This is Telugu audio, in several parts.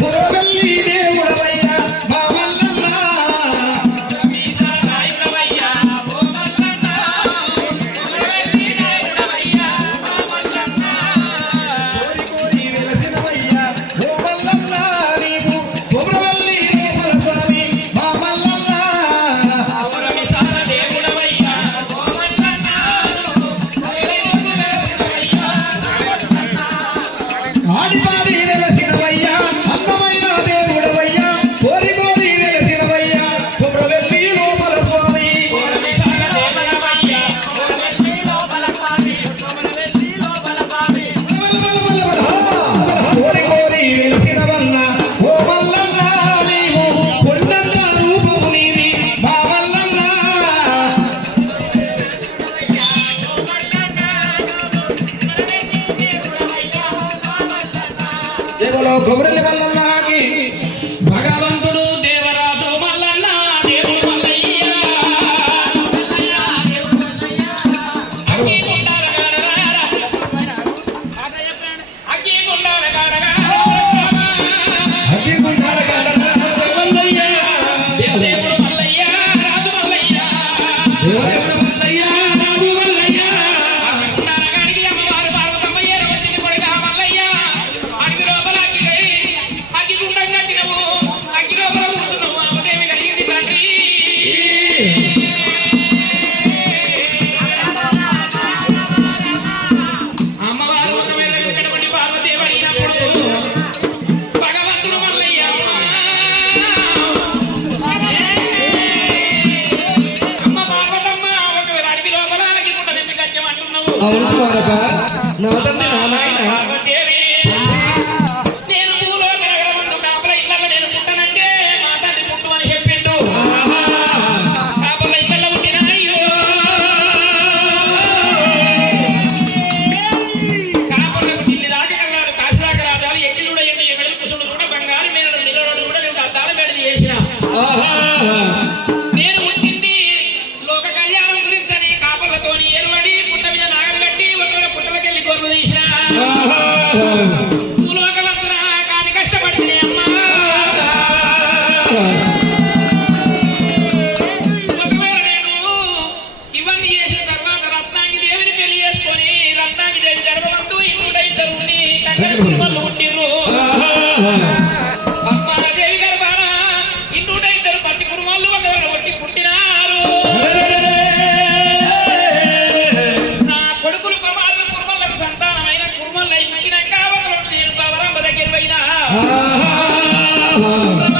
పురవెల్లి దేవుడవయ్యా మా మల్లన్న కోరి వెలసినవయ్యా ఓ మల్లన్న నీవు పురవెల్లి లోపల స్వామి మా మల్లన్న ఆడిపాడి వెలసినవయ్యా అందమైన దేవుడవయ్యా కోరి వెలసినవయ్యా పురవెల్లి లోపల స్వామి కోరి వెలసినవన్న ఓ మల్లన్న నీవు కొండంత రూపము నీది మా మల్లన్న దేవలో కొబ్బరి మల్లన్నకి భగవంతుడు దేవరాజు మల్లన్న దేవుడు మల్లయ్య అగ్గి గుండాల గాడగా అగ్గిగుండాల కాడగా మల్లయ్య దేవుడు మల్లయ్య రాజు మల్లయ్య దేవుడు మల్లయ్య రాజు మల్లయ్య గుండాల గాడికి అమ్మవారు పార్వతమ్మ ఏర వచ్చింది కొడుక మల్లయ్య అడవి లోపల అగ్గి గుండం కట్టినవు అగ్గి లోపల కూర్చున్నావు అమ్మదేమి కలిగింది తండ్రి అమ్మవారు ఒకవేళ వెనకబడి పార్వతి పడినప్పుడు భగవంతుడు మల్లయ్య అమ్మ పార్వతమ్మ ఒకవేళ అడవి లోపల అగ్గిగుండం ఎందుకు కట్టమంటున్నావు అవును మారక నా తండ్రి నా నాయన పార్వతీదేవి, నేను భూలోక నగరమందు కాపల ఇళ్ళ నేను పుట్టనంటే మా తండ్రి పుట్టు అని చెప్పిండు కాపల ఇళ్ళ పుట్టిన అయ్యో కాపలకు ఢిల్లీ రాజకల్లారు కాశీరాక రాజాలు ఎక్కిలుడ ఎండు ఎగడలు కుసుడు చూడ బంగారు మేనడు నిలవడు కూడా నేను అద్దాల మేడది చేసిన నేను పుట్టింది లోక కళ్యాణం గురించని కాపలతోని ఏరుబడి పుట్ట మీద నాగలు కట్టి ఒకవేళ పుట్టలకెళ్ళి గొర్రెలు తీసిన భూలోకమందున కాని కష్టపడితే అమ్మా ఒకవేళ నేను ఇవన్నీ చేసిన తర్వాత రత్నాంగి దేవిని పెళ్లి చేసుకొని రత్నాంగి దేవి గర్భమందు ఇద్దరు ఉండి కంకణ కుటుంబాలు పుట్టిర్రు అమ్మాల దేవి గర్భాన ఇద్దరు పత్తి కుటుంబాలు ఒకవేళ ఒట్టి పుట్టినారు నా కొడుకులు కుమారులు కుర్మలకు సంతానమైన కుర్మలు అయినాక ఒకరోజు నేను బావరాంబ దగ్గర పోయినా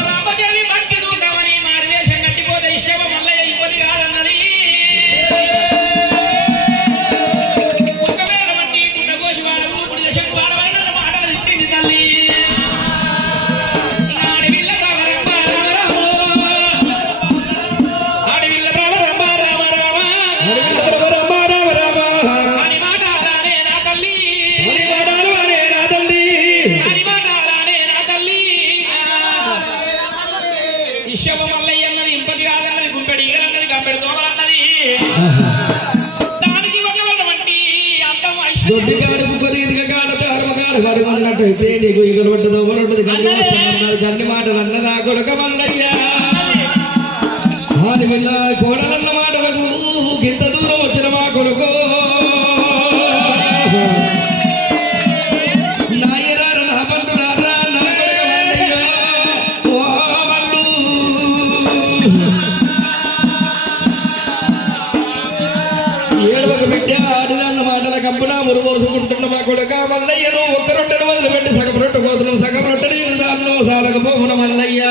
రామదేవి భక్తి దూకమని మారువేషం కట్టిపోతే ఇష్టమ మల్లయ్య ఇబ్బంది కాదన్నది ఒకవేళ వంటి గుండెకోసి వాడు ఇప్పుడు దశకు వాడవని నన్ను మాటలు తిట్టింది తల్లి ఆడవిల్ల రామ ఆడవిల్ల రామ అని మాట అలానే నా తల్లి అని మాట అలానే నా తల్లి ఇష్టమ మల్లయ్య అన్నది ఇంపది కాదన్నది గుంపెడి ఈగలన్నది గంపెడు దోమలన్నది దానికి ఒకవేళ వంటి అందం దొడ్డి ఐశ్వర్యం కాడు కుక్కరి ఇదిగ కాడ దారమ కాడ పడుకున్నట్టయితే నీకు ఈగలు పట్టదు ఒకటి గన్ని వస్తున్నది గన్ని మాటలు అన్నదా కొడుక మల్లయ్య ఆది పిల్ల కోడలన్న మాటలకు ఇంత దూరం వచ్చిన మా కొడుకు నాయరారు నా బండు రారా నా కొడుక మల్లయ్య ఓ మల్లు ఏడవక బిడ్డ ఆడిదాన్న మాటల కంపున మురుమోసుకుంటున్న మా కొడుక మల్లయ్యను ఒక్క రొట్టెను వదిలిపెట్టి సగం రొట్టె కోతున్నాం సగం రొట్టెని సాలను సాలకపోవున మల్లయ్య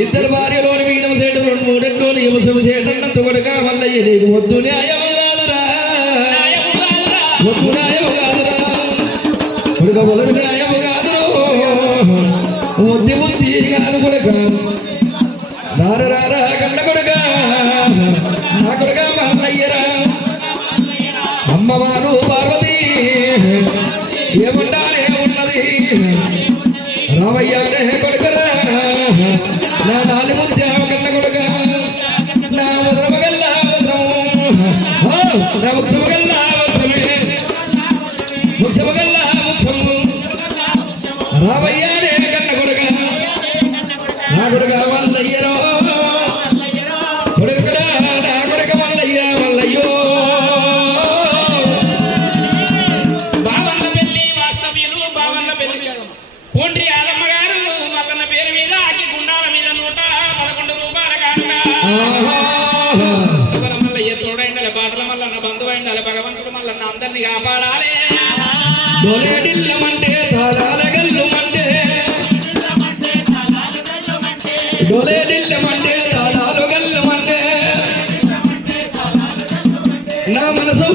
ఇద్దరు భార్యలోని మిగిలిన సేటు రెండు మూడెట్లోని హిమసమ సేటన్నంత కొడుక మల్లయ్య నీకు వద్దు న్యాయము కాదురా వద్దు న్యాయము కాదురా కొడుక మొదటి న్యాయము కాదురు వద్ది బుద్ధి కాదు కొడుక రార రార కండ కొడుక నా కొడుక మల్లయ్యరా అమ్మవారు పార్వతి ఏమంటానే ఉన్నది రామయ్యానే కొడుకరా నా నాలుగు ముద్ద కన్న కొడుక నా వదరమగల్లా వదరం నా ముక్షమగల్లా ముక్షమే ముక్షమగల్లా ముక్షము రావయ్యా నేను కన్న కొడుక నా కొడుక మల్లయ్యరో కొడుకురా నా కొడుక మల్లయ్య మల్లయ్యో బావన్న పెళ్లి వాస్తవ్యులు బావన్న పెళ్లి కోండ్రి ఆలమ్మ గారు మల్లన్న పేరు మీద అగ్గి గుండాల మీద 111 రూపాయల కానుక మల్లయ్య తోడైండాలి బాటల మల్లన్న బంధువైండాలి భగవంతుడు మల్లన్న అందరినీ కాపాడాలి డోలేడిల్లమంటే తాళాల గల్లుమంటే డోలేడిల్లమంటే తాళాలు గల్లుమంటే నా మనసు